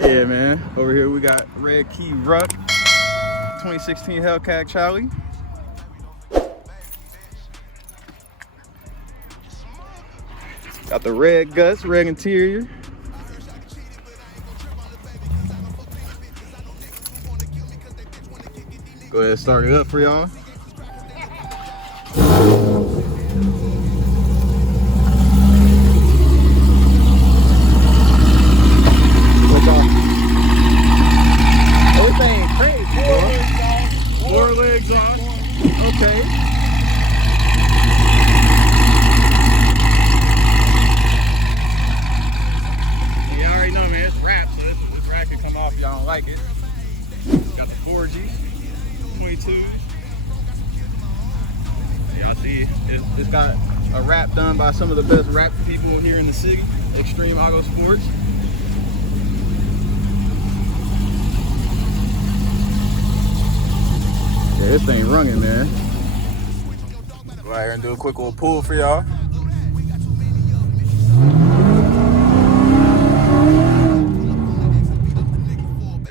Yeah, man. Over here we got Red Key Ruck, 2016 Hellcat Charlie. Got the red guts, red interior. Go ahead and start it up for y'all. Everything crazy. Four legs on. Okay. You already know, man. It's wrapped, so this rack can come off if y'all don't like it. Got the 4G, 22. Y'all see, it's got a wrap done by some of the best wrap people here in the city. Extreme Auto Sports. Yeah, this thing running, man. Go out here and do a quick little pull for y'all.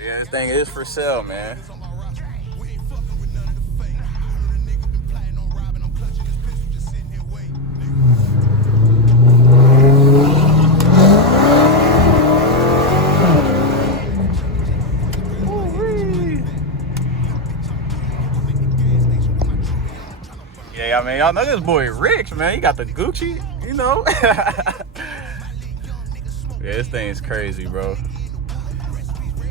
Yeah, this thing is for sale, man. Yeah, I mean, y'all know this boy rich, man. He got the Gucci, you know. Yeah, this thing is crazy, bro.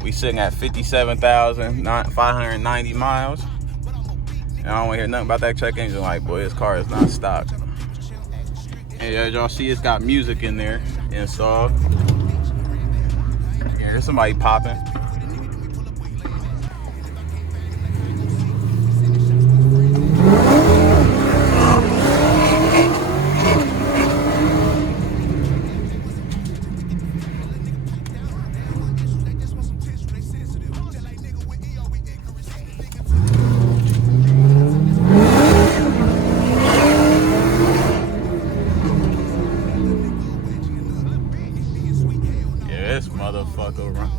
We sitting at 57,590 miles. And I don't want to hear nothing about that check engine light, boy. This car is not stock. And as y'all see, it's got music in there installed. Yeah, there's somebody popping. This motherfucker run.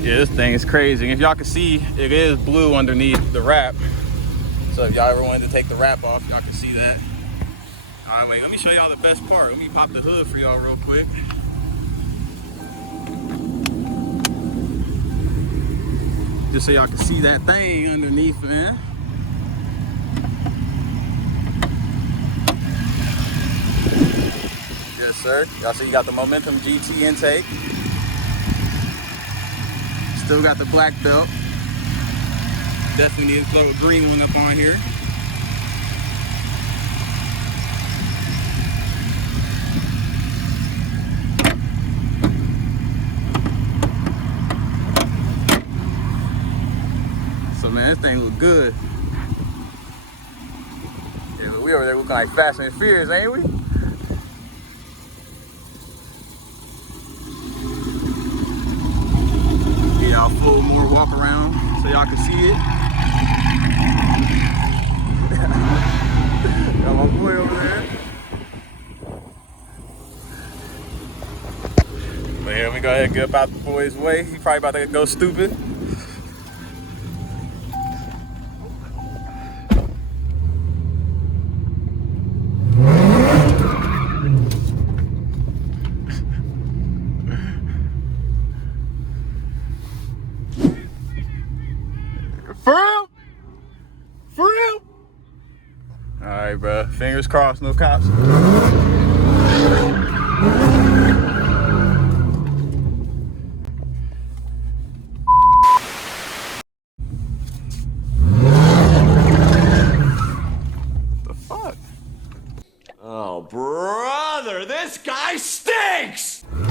Yeah, this thing is crazy. If y'all can see, it is blue underneath the wrap. So if y'all ever wanted to take the wrap off, y'all can see that. All right, wait, let me show y'all the best part. Let me pop the hood for y'all real quick. Just so y'all can see that thing underneath, man. Yes, sir. Y'all see you got the Momentum GT intake. Still got the black belt. Definitely need to throw a green one up on here. So man, this thing look good. Yeah, but we over there looking like Fast and Furious, ain't we? Y'all full more walk around so y'all can see it. Got my boy over there. But here we go ahead and get up out the boy's way. He probably about to go stupid. For real? For real? All right, bro. Fingers crossed, no cops. This guy stinks! But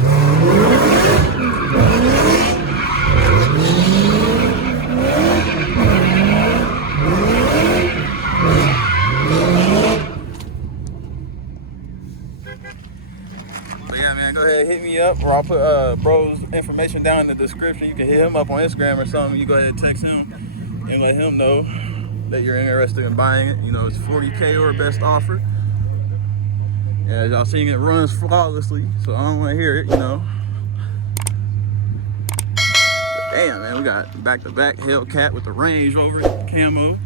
yeah, man, go ahead, hit me up, or I'll put bro's information down in the description. You can hit him up on Instagram or something. You go ahead and text him and let him know that you're interested in buying it. You know, it's 40K or best offer. Yeah, as y'all seeing, it runs flawlessly, so I don't want to hear it, you know. But damn, man, we got back-to-back Hellcat with the Range Rover camo.